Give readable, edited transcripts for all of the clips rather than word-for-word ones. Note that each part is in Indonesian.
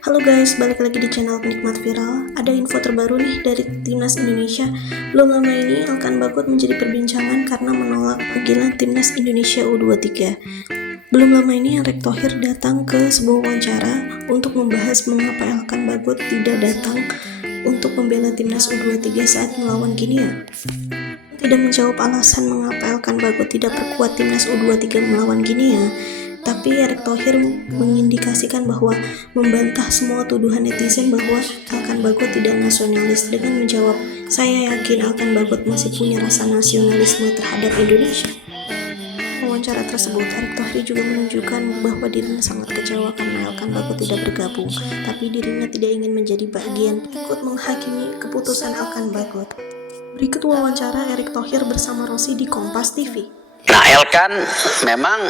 Halo guys, balik lagi di channel Penikmat Viral. Ada info terbaru nih dari Timnas Indonesia. Belum lama ini Elkan Bagot menjadi perbincangan karena menolak panggilan Timnas Indonesia U23. Belum lama ini Erick Thohir datang ke sebuah wawancara untuk membahas mengapa Elkan Bagot tidak datang untuk membela Timnas U23 saat melawan Ginia. Tidak menjawab alasan mengapa Elkan Bagot tidak perkuat Timnas U23 melawan Ginia. Tapi Erick Thohir mengindikasikan bahwa membantah semua tuduhan netizen bahwa Elkan Bagot tidak nasionalis dengan menjawab, "Saya yakin Elkan Bagot masih punya rasa nasionalisme terhadap Indonesia." Wawancara tersebut, Erick Thohir juga menunjukkan bahwa dirinya sangat kecewa karena Elkan Bagot tidak bergabung, tapi dirinya tidak ingin menjadi bagian ikut menghakimi keputusan Elkan Bagot. Berikut wawancara Erick Thohir bersama Rossi di Kompas TV. Nah, Elkan memang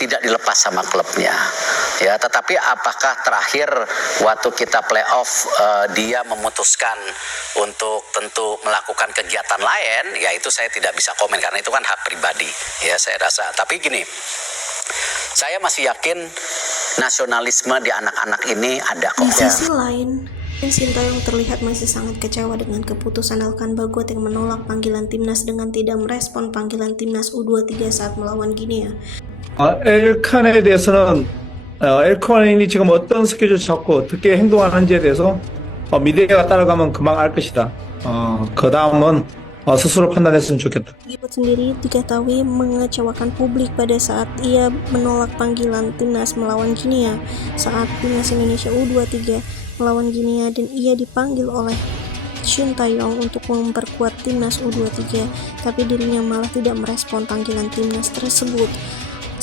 tidak dilepas sama klubnya, ya. Tetapi apakah terakhir waktu kita playoff dia memutuskan untuk tentu melakukan kegiatan lain? Ya itu saya tidak bisa komen karena itu kan hak pribadi, ya saya rasa. Tapi gini, saya masih yakin nasionalisme di anak-anak ini ada kok. Di sisi lain, Sintayong terlihat masih sangat kecewa dengan keputusan Elkan Bagot yang menolak panggilan timnas dengan tidak merespon panggilan timnas U23 saat melawan Ginia. 엘칸에 대해서는 엘칸이 지금 어떤 스케줄 잡고 어떻게 행동하는지에 대해서 미래가 따라가면 금방 알 것이다. 그 다음은 스스로 판단했으면 좋겠다. Bagot sendiri diketahui mengecewakan publik pada saat ia menolak panggilan timnas melawan Ginia saat timnas Indonesia U23 melawan Ginia dan ia dipanggil oleh Sintayong untuk memperkuat timnas U23, tapi dirinya malah tidak merespon panggilan timnas tersebut.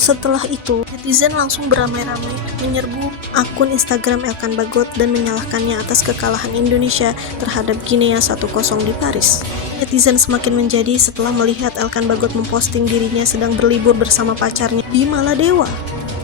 Setelah itu, netizen langsung beramai-ramai menyerbu akun Instagram Elkan Bagot dan menyalahkannya atas kekalahan Indonesia terhadap Ginia 1-0 di Paris. Netizen semakin menjadi setelah melihat Elkan Bagot memposting dirinya sedang berlibur bersama pacarnya di Maladewa.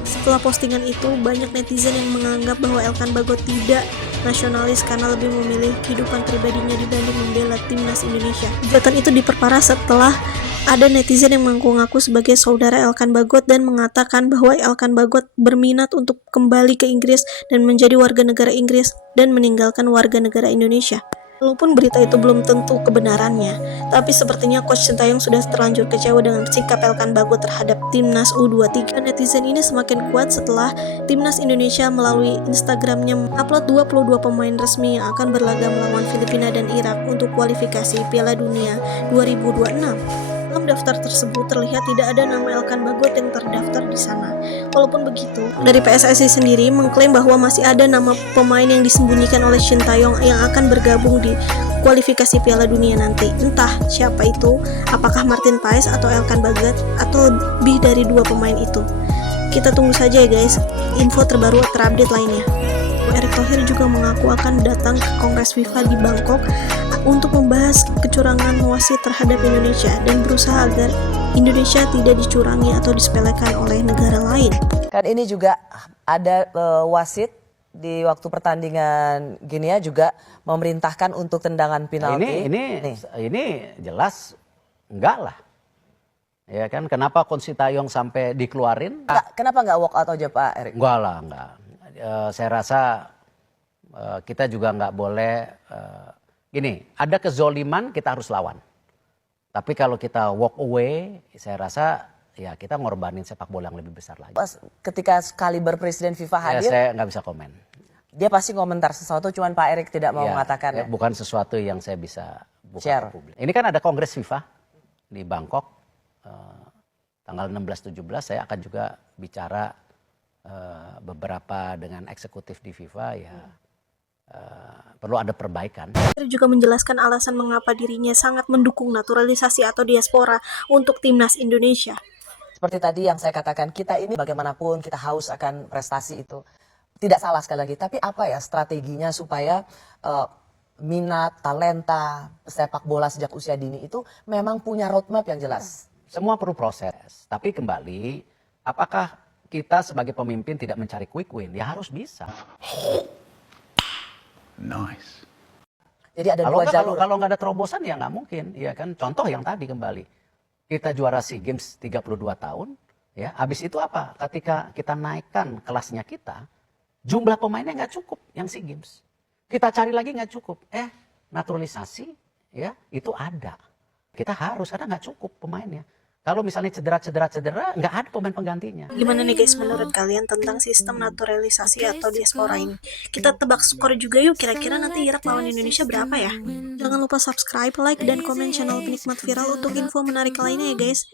Setelah postingan itu, banyak netizen yang menganggap bahwa Elkan Bagot tidak nasionalis karena lebih memilih kehidupan pribadinya dibanding membela timnas Indonesia. Hujatan itu diperparah setelah ada netizen yang mengaku-ngaku sebagai saudara Elkan Bagot dan mengatakan bahwa Elkan Bagot berminat untuk kembali ke Inggris dan menjadi warga negara Inggris dan meninggalkan warga negara Indonesia. Walaupun berita itu belum tentu kebenarannya, tapi sepertinya Coach Sintayong sudah terlanjur kecewa dengan sikap Elkan Bagot terhadap timnas U23. Netizen ini semakin kuat setelah timnas Indonesia melalui Instagramnya mengupload 22 pemain resmi yang akan berlaga melawan Filipina dan Irak untuk kualifikasi Piala Dunia 2026. Dalam daftar tersebut terlihat tidak ada nama Elkan Bagot yang terdaftar di sana. Walaupun begitu, dari PSSI sendiri mengklaim bahwa masih ada nama pemain yang disembunyikan oleh Sintayong yang akan bergabung di kualifikasi Piala Dunia nanti. Entah siapa itu, apakah Martin Paes atau Elkan Bagot atau lebih dari dua pemain itu. Kita tunggu saja ya guys, info terbaru terupdate lainnya. Erick Thohir juga mengaku akan datang ke Kongres FIFA di Bangkok untuk membahas kecurangan wasit terhadap Indonesia dan berusaha agar Indonesia tidak dicurangi atau disepelekan oleh negara lain. Kan ini juga ada wasit di waktu pertandingan Ginia juga memerintahkan untuk tendangan penalti. Ini jelas enggak lah. Ya kan, kenapa Coach Sintayong sampai dikeluarin? Kenapa nggak walk out aja Pak Erick? Enggak lah, enggak. Saya rasa kita juga nggak boleh gini, ada kezoliman kita harus lawan. Tapi kalau kita walk away, saya rasa ya kita ngorbanin sepak bola yang lebih besar lagi. Ketika kaliber Presiden FIFA hadir, saya nggak bisa komen. Dia pasti komentar sesuatu, cuman Pak Erick tidak mau mengatakan. Bukan sesuatu yang saya bisa buka share ke publik. Ini kan ada Kongres FIFA di Bangkok tanggal 16-17, saya akan juga bicara beberapa dengan eksekutif di FIFA ya. Perlu ada perbaikan. Dia juga menjelaskan alasan mengapa dirinya sangat mendukung naturalisasi atau diaspora untuk timnas Indonesia. Seperti tadi yang saya katakan, kita ini bagaimanapun kita haus akan prestasi itu. Tidak salah sekali lagi, tapi apa ya strateginya supaya minat, talenta sepak bola sejak usia dini itu memang punya roadmap yang jelas. Semua perlu proses, tapi kembali apakah kita sebagai pemimpin tidak mencari quick win? Ya harus bisa. Nice. Jadi ada dua jalur. Kalau nggak ada terobosan ya nggak mungkin, ya kan? Contoh yang tadi kembali, kita juara SEA Games 32 tahun, ya. Habis itu apa? Ketika kita naikkan kelasnya kita, Jumlah pemainnya nggak cukup yang SEA Games. Kita cari lagi nggak cukup. Naturalisasi ya itu ada. Kita harus, karena nggak cukup pemainnya. Kalau misalnya cedera, nggak ada pemain penggantinya. Gimana nih guys menurut kalian tentang sistem naturalisasi atau diaspora ini? Kita tebak skor juga yuk, kira-kira nanti Irak lawan Indonesia berapa ya? Jangan lupa subscribe, like, dan komen channel Penikmat Viral untuk info menarik lainnya ya guys.